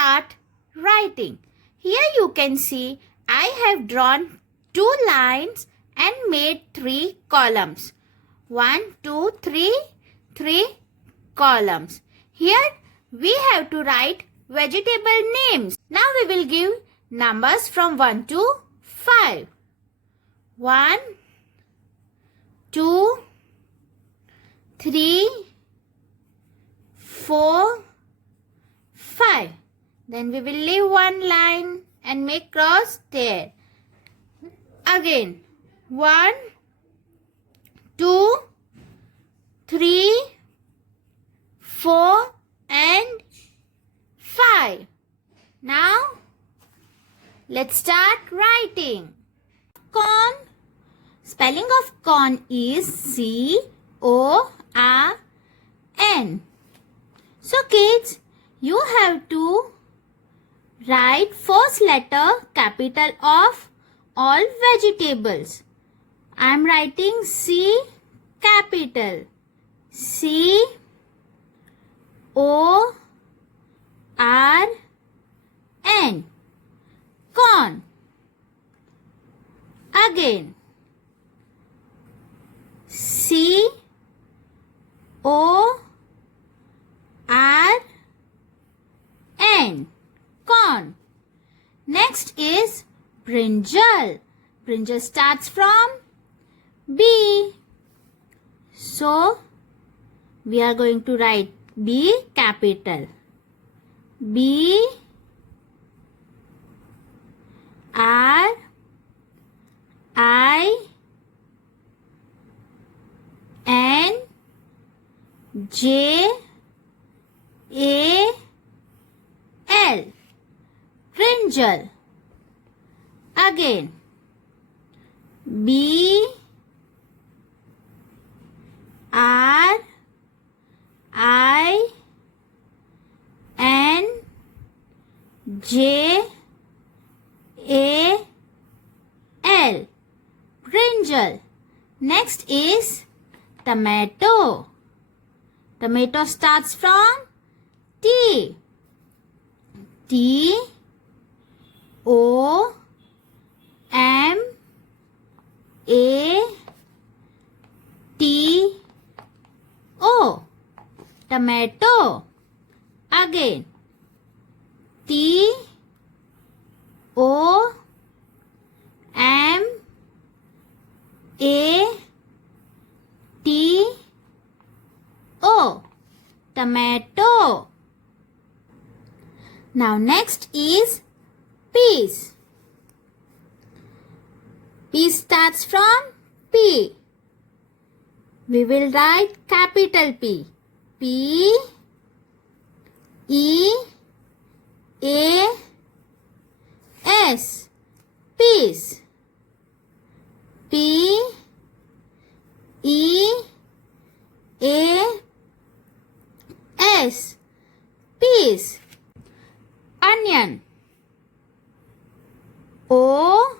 start writing. Here you can see I have drawn 2 lines and made 3 columns. 1, 2, 3 columns. Here we have to write vegetable names. Now we will give numbers from 1 to 5. 1, 2, 3, 4, 5. Then we will leave one line and make cross there. Again 1, 2, 3, 4 and 5. Now let's start writing. Corn. Spelling of corn is C-O-R-N. So kids, you have to write first letter capital of all vegetables. I am writing C capital. C-O-R-N. Corn. Again. C-O-R-N. Corn. Next is brinjal. Brinjal starts from B. So, we are going to write B capital. B R I N J A L. Brinjal. Again. B R I N J A L. Brinjal. Next is tomato. Tomato starts from T. T O M A T O. Tomato. Again. T O M A T O. Tomato. Now next is peas. P starts from P. We will write capital P. P E A S. Peas. P E A S. Peas. Onion. O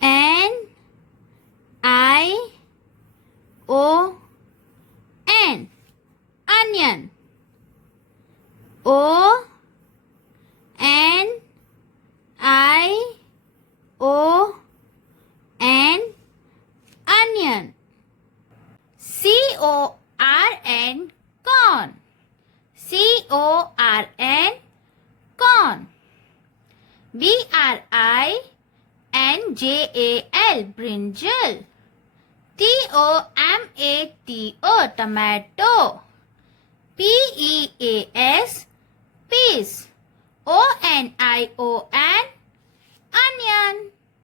N I O N. Onion. O N I O N. Onion. C-O-R-N. Corn. C-O-R-N. Corn. B-R-I-N-J-A-L. Brinjal. T-O-M-A-T-O. Tomato. P-E-A-S. Peas. O-N-I-O-N.